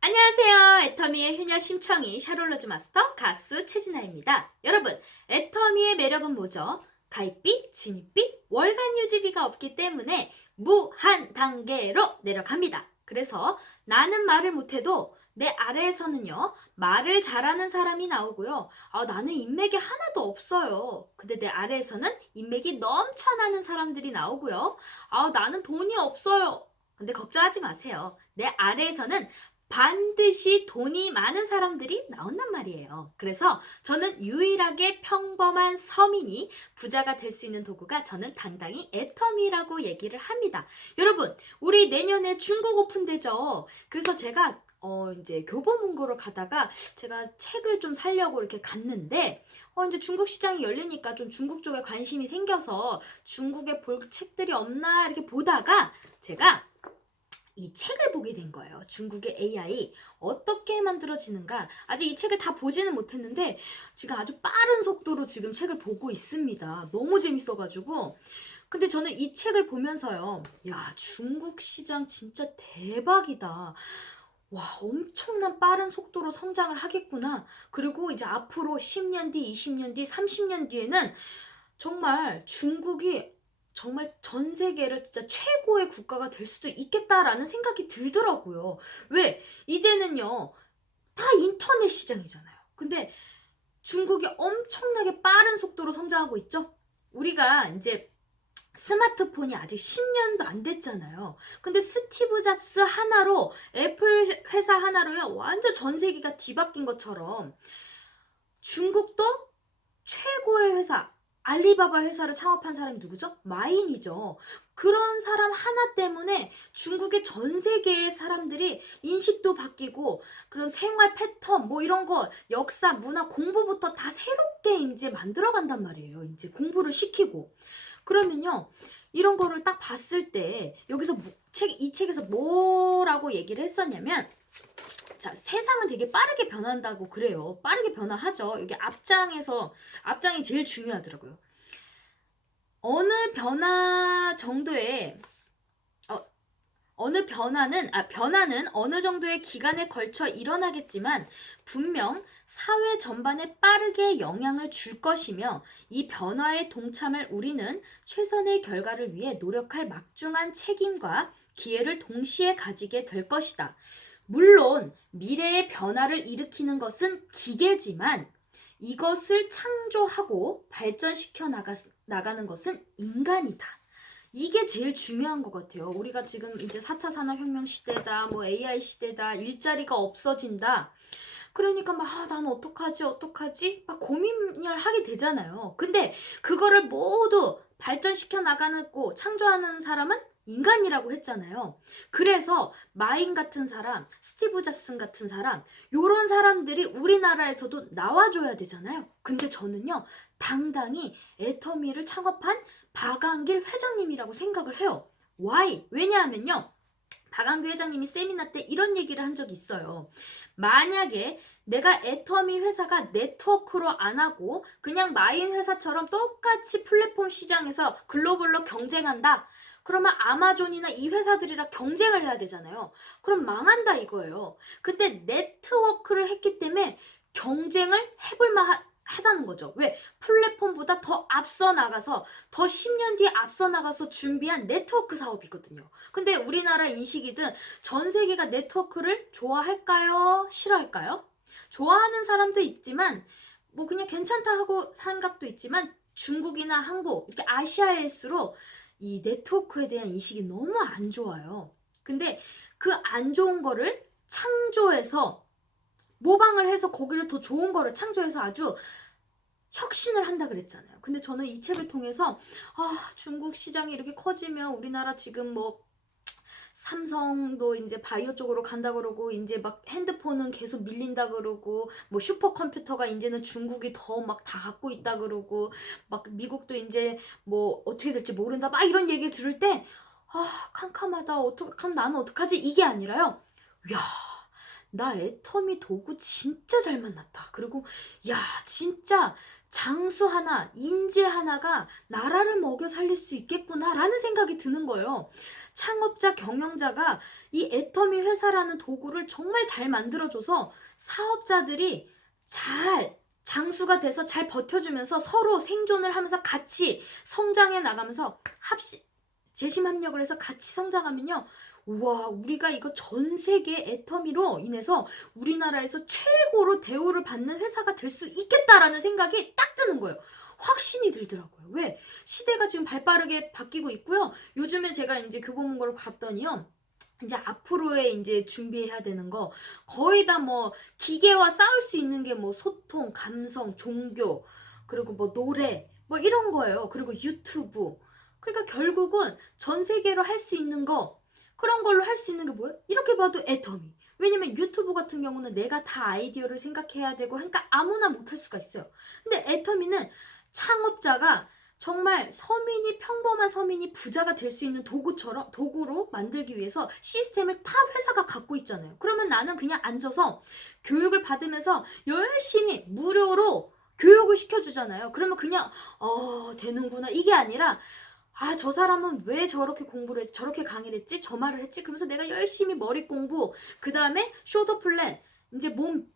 안녕하세요. 애터미의 효녀 심청이 샤롤로즈 마스터 가수 최진아입니다. 여러분, 애터미의 매력은 뭐죠? 가입비, 진입비, 월간 유지비가 없기 때문에 무한 단계로 내려갑니다. 그래서 나는 말을 못해도 내 아래에서는요, 말을 잘하는 사람이 나오고요. 나는 인맥이 하나도 없어요. 근데 내 아래에서는 인맥이 넘쳐나는 사람들이 나오고요. 나는 돈이 없어요. 근데 걱정하지 마세요. 내 아래에서는 반드시 돈이 많은 사람들이 나온단 말이에요. 그래서 저는 유일하게 평범한 서민이 부자가 될 수 있는 도구가 저는 당당히 애터미라고 얘기를 합니다. 여러분, 우리 내년에 중국 오픈되죠? 그래서 제가 이제 교보문고를 가다가 제가 책을 좀 사려고 이렇게 갔는데 이제 중국 시장이 열리니까 좀 중국 쪽에 관심이 생겨서 중국에 볼 책들이 없나 이렇게 보다가 제가 이 책을 보게 된 거예요. 중국의 AI 어떻게 만들어지는가. 아직 이 책을 다 보지는 못했는데 지금 아주 빠른 속도로 지금 책을 보고 있습니다. 너무 재밌어가지고. 근데 저는 이 책을 보면서요. 야, 중국 시장 진짜 대박이다. 와, 엄청난 빠른 속도로 성장을 하겠구나. 그리고 이제 앞으로 10년 뒤, 20년 뒤, 30년 뒤에는 정말 중국이 정말 전 세계를 진짜 최고의 국가가 될 수도 있겠다라는 생각이 들더라고요. 왜? 이제는요, 다 인터넷 시장이잖아요. 근데 중국이 엄청나게 빠른 속도로 성장하고 있죠? 우리가 이제 스마트폰이 아직 10년도 안 됐잖아요. 근데 스티브 잡스 하나로, 애플 회사 하나로요, 완전 전 세계가 뒤바뀐 것처럼 중국도 최고의 회사, 알리바바 회사를 창업한 사람이 누구죠? 마인이죠. 그런 사람 하나 때문에 중국의 전 세계의 사람들이 인식도 바뀌고 그런 생활 패턴 뭐 이런 거 역사, 문화, 공부부터 다 새롭게 이제 만들어 간단 말이에요. 이제 공부를 시키고. 그러면요. 이런 거를 딱 봤을 때 여기서 이 책에서 뭐라고 얘기를 했었냐면 자, 세상은 되게 빠르게 변한다고 그래요. 빠르게 변화하죠. 여기 앞장이 제일 중요하더라고요. 어느 변화 정도의 변화는 어느 정도의 기간에 걸쳐 일어나겠지만 분명 사회 전반에 빠르게 영향을 줄 것이며 이 변화에 동참할 우리는 최선의 결과를 위해 노력할 막중한 책임과 기회를 동시에 가지게 될 것이다. 물론 미래의 변화를 일으키는 것은 기계지만 이것을 창조하고 발전시켜 나가는 것은 인간이다. 이게 제일 중요한 것 같아요. 우리가 지금 이제 4차 산업혁명 시대다, 뭐 AI 시대다, 일자리가 없어진다. 그러니까 막 나는 어떡하지? 막 고민을 하게 되잖아요. 근데 그거를 모두 발전시켜 나가고 창조하는 사람은 인간이라고 했잖아요. 그래서 마인 같은 사람, 스티브 잡슨 같은 사람, 요런 사람들이 우리나라에서도 나와줘야 되잖아요. 근데 저는요, 당당히 애터미를 창업한 박한길 회장님이라고 생각을 해요. Why? 왜냐하면요. 박한규 회장님이 세미나 때 이런 얘기를 한 적이 있어요. 만약에 내가 애터미 회사가 네트워크로 안 하고 그냥 마인 회사처럼 똑같이 플랫폼 시장에서 글로벌로 경쟁한다. 그러면 아마존이나 이 회사들이랑 경쟁을 해야 되잖아요. 그럼 망한다 이거예요. 근데 네트워크를 했기 때문에 경쟁을 해볼 하다는 거죠. 왜? 플랫폼보다 더 앞서 나가서 더 10년 뒤에 앞서 나가서 준비한 네트워크 사업이거든요. 근데 우리나라 인식이든 전 세계가 네트워크를 좋아할까요? 싫어할까요? 좋아하는 사람도 있지만 뭐 그냥 괜찮다 하고 생각도 있지만 중국이나 한국 이렇게 아시아일수록 이 네트워크에 대한 인식이 너무 안 좋아요. 근데 그 안 좋은 거를 창조해서 모방을 해서 거기를 더 좋은 거를 창조해서 아주 혁신을 한다 그랬잖아요. 근데 저는 이 책을 통해서 중국 시장이 이렇게 커지면 우리나라 지금 뭐 삼성도 이제 바이오 쪽으로 간다 그러고 이제 막 핸드폰은 계속 밀린다 그러고 뭐 슈퍼컴퓨터가 이제는 중국이 더 막 다 갖고 있다 그러고 막 미국도 이제 뭐 어떻게 될지 모른다 막 이런 얘기를 들을 때 캄캄하다 어떡하면 나는 어떡하지 이게 아니라요. 야, 나 애터미 도구 진짜 잘 만났다. 그리고 야, 진짜 장수 하나, 인재 하나가 나라를 먹여 살릴 수 있겠구나라는 생각이 드는 거예요. 창업자, 경영자가 이 애터미 회사라는 도구를 정말 잘 만들어줘서 사업자들이 잘 장수가 돼서 잘 버텨주면서 서로 생존을 하면서 같이 성장해 나가면서 재심합력을 해서 같이 성장하면요. 우와, 우리가 이거 전 세계 애터미로 인해서 우리나라에서 최고로 대우를 받는 회사가 될 수 있겠다라는 생각이 딱 드는 거예요. 확신이 들더라고요. 왜? 시대가 지금 발빠르게 바뀌고 있고요. 요즘에 제가 이제 교보문고를 봤더니요. 이제 앞으로의 이제 준비해야 되는 거 거의 다 뭐 기계와 싸울 수 있는 게 뭐 소통, 감성, 종교, 그리고 뭐 노래 뭐 이런 거예요. 그리고 유튜브. 그러니까 결국은 전 세계로 할 수 있는 거 그런 걸로 할 수 있는 게 뭐예요? 이렇게 봐도 애터미. 왜냐면 유튜브 같은 경우는 내가 다 아이디어를 생각해야 되고 하니까 아무나 못할 수가 있어요. 근데 애터미는 창업자가 정말 평범한 서민이 부자가 될 수 있는 도구로 만들기 위해서 시스템을 타 회사가 갖고 있잖아요. 그러면 나는 그냥 앉아서 교육을 받으면서 열심히 무료로 교육을 시켜주잖아요. 그러면 그냥 되는구나 이게 아니라 저 사람은 왜 저렇게 공부를 했지? 저렇게 강의를 했지? 저 말을 했지? 그러면서 내가 열심히 머리 공부, 그 다음에 쇼더 플랜, 이제 몸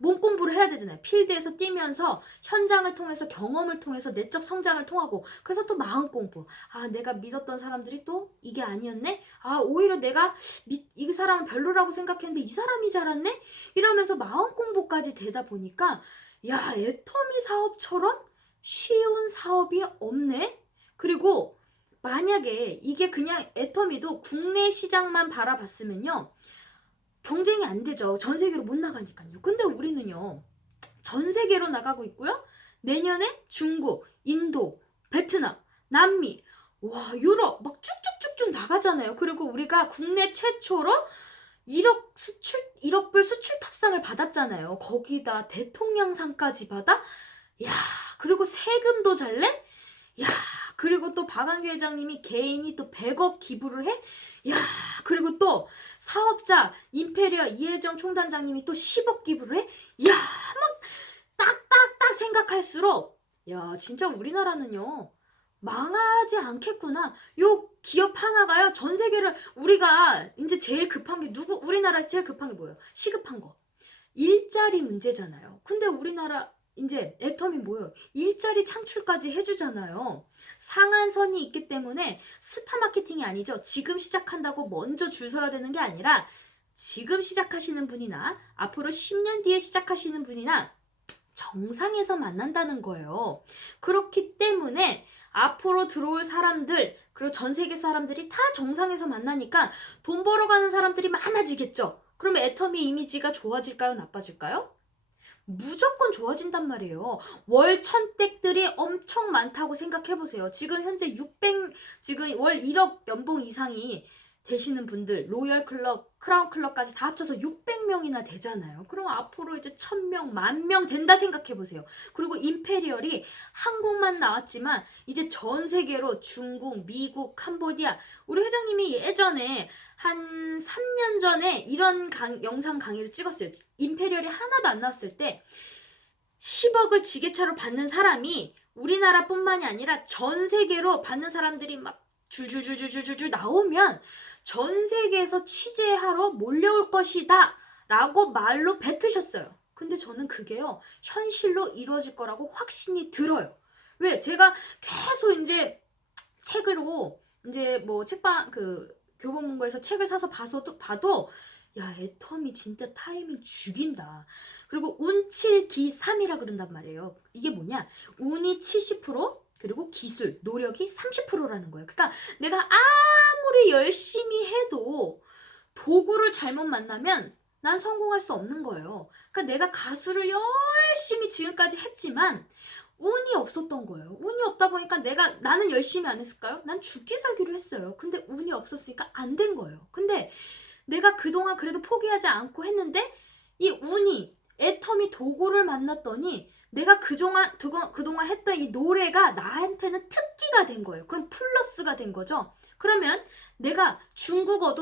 공부를 해야 되잖아요. 필드에서 뛰면서 현장을 통해서 경험을 통해서 내적 성장을 통하고 그래서 또 마음 공부. 내가 믿었던 사람들이 또 이게 아니었네? 오히려 내가 이 사람은 별로라고 생각했는데 이 사람이 잘았네? 이러면서 마음 공부까지 되다 보니까 야, 애터미 사업처럼 쉬운 사업이 없네? 그리고 만약에 이게 그냥 애터미도 국내 시장만 바라봤으면요. 경쟁이 안 되죠. 전 세계로 못 나가니까요. 근데 우리는요. 전 세계로 나가고 있고요. 내년에 중국, 인도, 베트남, 남미, 유럽 막 쭉쭉쭉쭉 나가잖아요. 그리고 우리가 국내 최초로 1억 불 수출 탑상을 받았잖아요. 거기다 대통령상까지 받아? 야, 그리고 세금도 잘 내? 야, 그리고 또 박한규 회장님이 개인이 또 100억 기부를 해? 야, 그리고 또 사업자 임페리얼 이혜정 총단장님이 또 10억 기부를 해? 야, 막 딱딱딱 생각할수록 야, 진짜 우리나라는요. 망하지 않겠구나. 요 기업 하나가요. 전 세계를 우리가 이제 제일 급한 게 우리나라에서 제일 급한 게 뭐예요? 시급한 거. 일자리 문제잖아요. 근데 우리나라 이제 애터미 뭐예요? 일자리 창출까지 해주잖아요. 상한선이 있기 때문에 스타 마케팅이 아니죠. 지금 시작한다고 먼저 줄 서야 되는 게 아니라 지금 시작하시는 분이나 앞으로 10년 뒤에 시작하시는 분이나 정상에서 만난다는 거예요. 그렇기 때문에 앞으로 들어올 사람들 그리고 전 세계 사람들이 다 정상에서 만나니까 돈 벌어가는 사람들이 많아지겠죠. 그러면 애터미 이미지가 좋아질까요? 나빠질까요? 무조건 좋아진단 말이에요. 월 천댁들이 엄청 많다고 생각해보세요. 지금 현재 지금 월 1억 연봉 이상이 되시는 분들, 로열 클럽, 크라운 클럽까지 다 합쳐서 600명이나 되잖아요. 그럼 앞으로 이제 1000명, 10,000명 된다 생각해보세요. 그리고 임페리얼이 한국만 나왔지만 이제 전 세계로 중국, 미국, 캄보디아, 우리 회장님이 예전에 한 3년 전에 이런 영상 강의를 찍었어요. 임페리얼이 하나도 안 나왔을 때 10억을 지게차로 받는 사람이 우리나라뿐만이 아니라 전 세계로 받는 사람들이 막 줄줄줄줄줄줄 나오면 전 세계에서 취재하러 몰려올 것이다 라고 말로 뱉으셨어요. 근데 저는 그게요 현실로 이루어질 거라고 확신이 들어요. 왜? 제가 계속 이제 책으로 이제 뭐 책방 교보문고에서 책을 사서 봐도 야, 애터미 진짜 타이밍 죽인다. 그리고 운칠기 3이라 그런단 말이에요. 이게 뭐냐? 운이 70% 그리고 기술, 노력이 30%라는 거예요. 그러니까 내가 아무리 열심히 해도 도구를 잘못 만나면 난 성공할 수 없는 거예요. 그러니까 내가 가수를 열심히 지금까지 했지만 운이 없었던 거예요. 운이 없다 보니까 나는 열심히 안 했을까요? 난 죽기 살기로 했어요. 근데 운이 없었으니까 안 된 거예요. 근데 내가 그동안 그래도 포기하지 않고 했는데 이 운이 애터미 도구를 만났더니 내가 그동안 했던 이 노래가 나한테는 특기가 된 거예요. 그럼 플러스가 된 거죠. 그러면 내가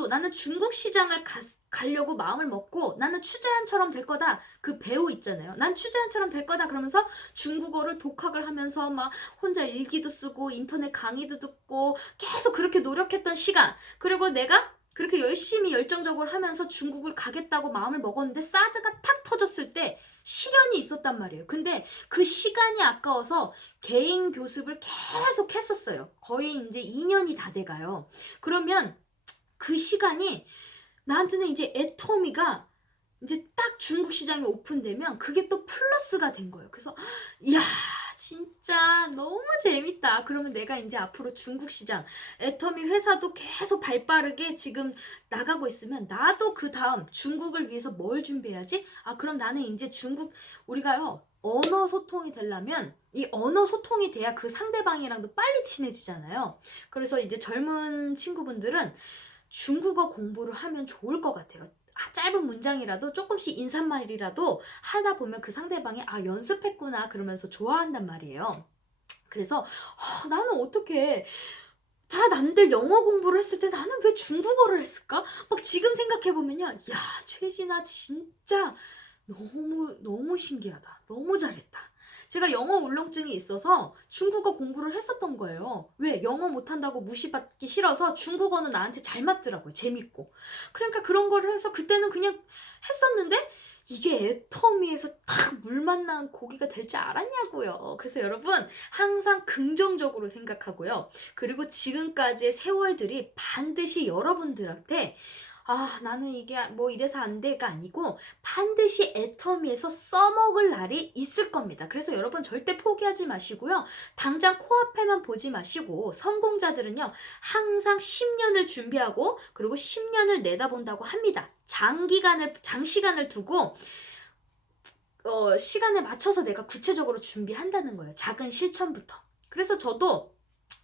나는 중국 시장을 가려고 마음을 먹고 나는 추재한처럼 될 거다. 그 배우 있잖아요. 난 추재한처럼 될 거다. 그러면서 중국어를 독학을 하면서 막 혼자 일기도 쓰고 인터넷 강의도 듣고 계속 그렇게 노력했던 시간. 그리고 내가 그렇게 열심히 열정적으로 하면서 중국을 가겠다고 마음을 먹었는데 사드가 탁 터졌을 때 시련이 있었단 말이에요. 근데 그 시간이 아까워서 개인 교습을 계속 했었어요. 거의 이제 2년이 다 돼가요. 그러면 그 시간이 나한테는 이제 애터미가 이제 딱 중국 시장이 오픈되면 그게 또 플러스가 된 거예요. 그래서 이야 진짜 너무 재밌다. 그러면 내가 이제 앞으로 중국 시장 애터미 회사도 계속 발빠르게 지금 나가고 있으면 나도 그 다음 중국을 위해서 뭘 준비해야지? 아 그럼 나는 이제 중국 우리가요 언어 소통이 되려면 이 언어 소통이 돼야 그 상대방이랑도 빨리 친해지잖아요. 그래서 이제 젊은 친구분들은 중국어 공부를 하면 좋을 것 같아요. 짧은 문장이라도 조금씩 인사말이라도 하다 보면 그 상대방이 아 연습했구나 그러면서 좋아한단 말이에요. 그래서 나는 어떻게 다 남들 영어 공부를 했을 때 나는 왜 중국어를 했을까? 막 지금 생각해보면요. 야 최진아 진짜 너무 신기하다. 너무 잘했다. 제가 영어 울렁증이 있어서 중국어 공부를 했었던 거예요. 왜? 영어 못한다고 무시받기 싫어서 중국어는 나한테 잘 맞더라고요. 재밌고. 그러니까 그런 걸 해서 그때는 그냥 했었는데 이게 애터미에서 탁 물 만난 고기가 될 줄 알았냐고요. 그래서 여러분 항상 긍정적으로 생각하고요. 그리고 지금까지의 세월들이 반드시 여러분들한테 아 나는 이게 뭐 이래서 안 돼가 아니고 반드시 애터미에서 써먹을 날이 있을 겁니다. 그래서 여러분 절대 포기하지 마시고요. 당장 코앞에만 보지 마시고 성공자들은요 항상 10년을 준비하고 그리고 10년을 내다본다고 합니다. 장시간을 두고 시간에 맞춰서 내가 구체적으로 준비한다는 거예요. 작은 실천부터. 그래서 저도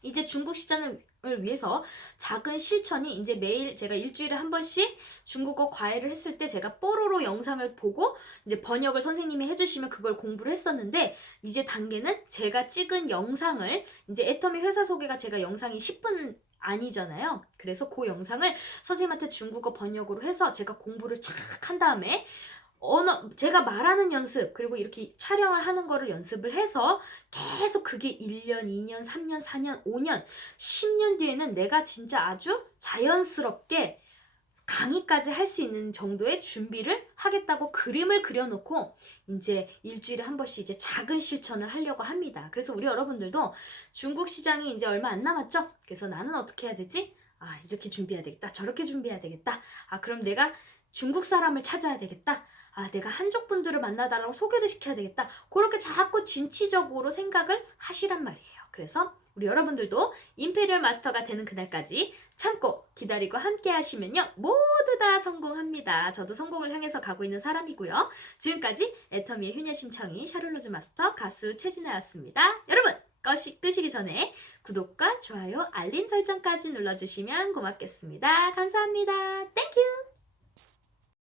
이제 중국 시장을 위해서 작은 실천이 이제 매일 제가 일주일에 한 번씩 중국어 과외를 했을 때 제가 뽀로로 영상을 보고 이제 번역을 선생님이 해주시면 그걸 공부를 했었는데 이제 단계는 제가 찍은 영상을 이제 애터미 회사 소개가 제가 영상이 10분 아니잖아요. 그래서 그 영상을 선생님한테 중국어 번역으로 해서 제가 공부를 착 한 다음에 제가 말하는 연습, 그리고 이렇게 촬영을 하는 거를 연습을 해서 계속 그게 1년, 2년, 3년, 4년, 5년, 10년 뒤에는 내가 진짜 아주 자연스럽게 강의까지 할 수 있는 정도의 준비를 하겠다고 그림을 그려놓고 이제 일주일에 한 번씩 이제 작은 실천을 하려고 합니다. 그래서 우리 여러분들도 중국 시장이 이제 얼마 안 남았죠? 그래서 나는 어떻게 해야 되지? 아, 이렇게 준비해야 되겠다. 저렇게 준비해야 되겠다. 아, 그럼 내가 중국 사람을 찾아야 되겠다. 아, 내가 한족 분들을 만나달라고 소개를 시켜야 되겠다. 그렇게 자꾸 진취적으로 생각을 하시란 말이에요. 그래서 우리 여러분들도 임페리얼 마스터가 되는 그날까지 참고 기다리고 함께 하시면요. 모두 다 성공합니다. 저도 성공을 향해서 가고 있는 사람이고요. 지금까지 애터미의 효녀심청이 샤를로즈 마스터 가수 최진아였습니다. 여러분 끄시기 전에 구독과 좋아요, 알림 설정까지 눌러주시면 고맙겠습니다. 감사합니다. 땡큐!